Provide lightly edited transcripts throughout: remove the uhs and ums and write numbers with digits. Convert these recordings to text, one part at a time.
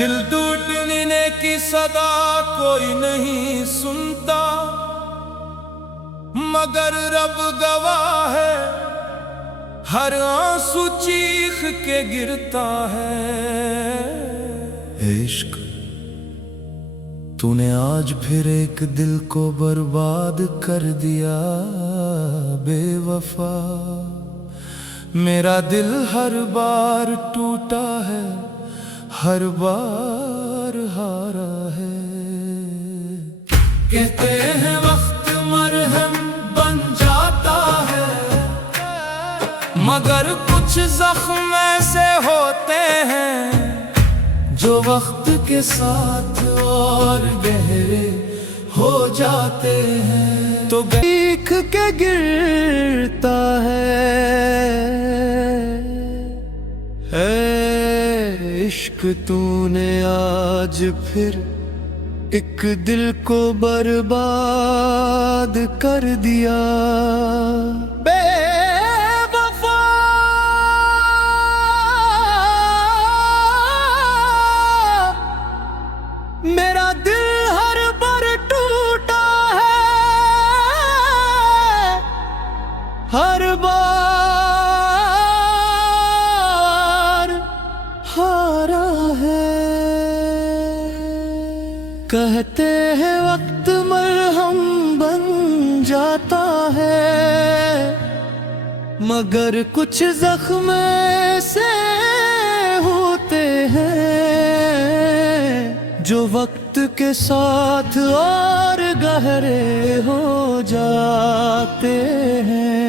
दिल टूटने की सदा कोई नहीं सुनता, मगर रब गवाह है, हर आंसू चीख के गिरता है। इश्क तूने आज फिर एक दिल को बर्बाद कर दिया बेवफा। मेरा दिल हर बार टूटा है, हर बार हारा है। कहते हैं वक्त मरहम बन जाता है, मगर कुछ जख्म ऐसे होते हैं जो वक्त के साथ और गहरे हो जाते हैं। तो देख के गिरता है इश्क तूने आज फिर एक दिल को बर्बाद कर दिया बेवफा। मेरा दिल हर बार टूटा है, हर बार हारा है। कहते हैं वक्त मरहम बन जाता है, मगर कुछ जख्म ऐसे होते हैं जो वक्त के साथ और गहरे हो जाते हैं।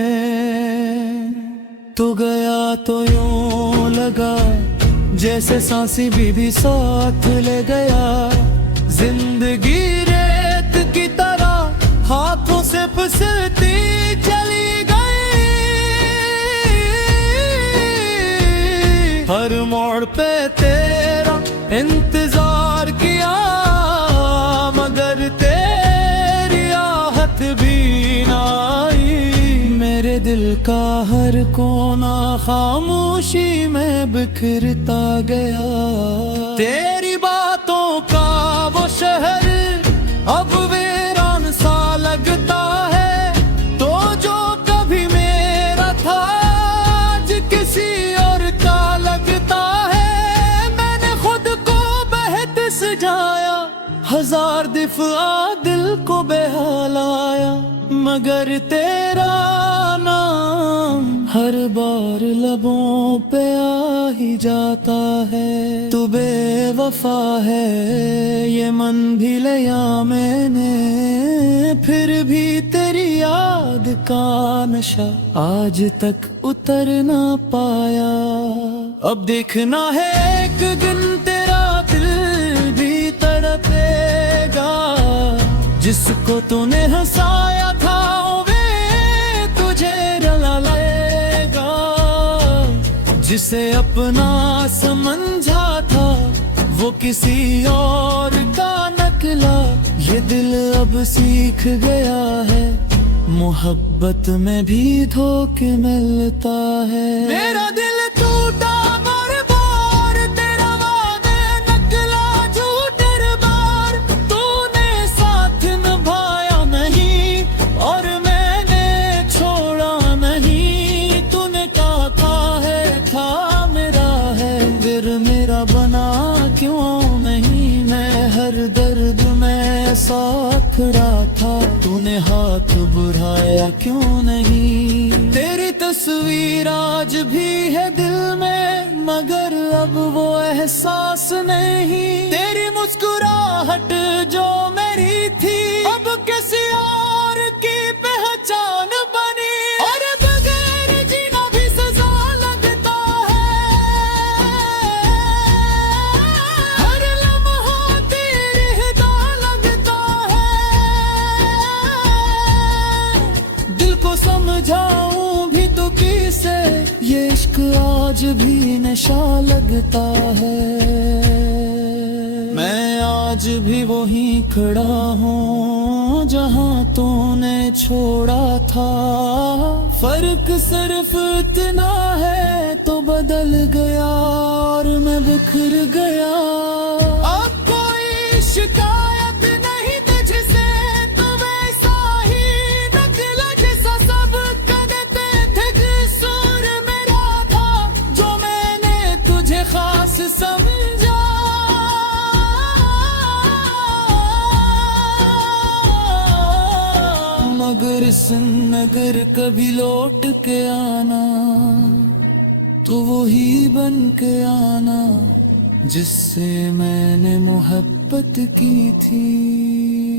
तो गया तो यूं लगा जैसे सांसी भी साथ ले गया। जिंदगी रेत की तरह हाथों से फिसलती चली गई। हर मोड़ पे तेरा इंतजार किया, मगर तेरी आहट भी ना आई। मेरे दिल का हर कोना खामोशी में बिखरता गया। तेरी बातों का वो शहर अब वीरान सा लगता है। तो जो कभी मेरा था आज किसी और का लगता है। मैंने खुद को बेहद सजाया, हजार दिफा दिल को बेहालाया, मगर तेरा नाम हर बार लबों पे आ ही जाता है। तू बेवफा है ये मन भी लिया मैंने, फिर भी तेरी याद का नशा आज तक उतर ना पाया। अब देखना है एक दिन तेरा दिल भी तड़पेगा। जिसको तूने हंसाया था वे तुझे रुला लेगा। जिसे अपना समझा था वो किसी और का नकला। ये दिल अब सीख गया है मोहब्बत में भी धोखे मिलता है। मेरा दिल टूटा बार बार, तेरा वादे नकला झूठे बार। तूने साथ निभाया नहीं और मैंने छोड़ा नहीं। तूने कहा था मेरा है, फिर मेरा बना क्यों नहीं। मैं हर दर्द में साथ रहा था, तूने हाथ बढ़ाया क्यों नहीं। तेरी तस्वीर आज भी है दिल में, मगर अब वो एहसास नहीं। तेरी मुस्कुराहट जो मेरी थी अब किसी और की पहचान बनी। और बगैर जीना भी सजा लगता है। हर लम्हा तेरी हिदा लगता है। दिल को समझाऊं भी तो किसे, ये इश्क आज भी नशा लगता है। मैं आज भी वहीं खड़ा हूँ जहाँ तूने छोड़ा था। फर्क सिर्फ इतना है तो बदल गया और मैं बिखर गया। जिस्म अगर कभी लौट के आना तो वो ही बन के आना जिससे मैंने मोहब्बत की थी।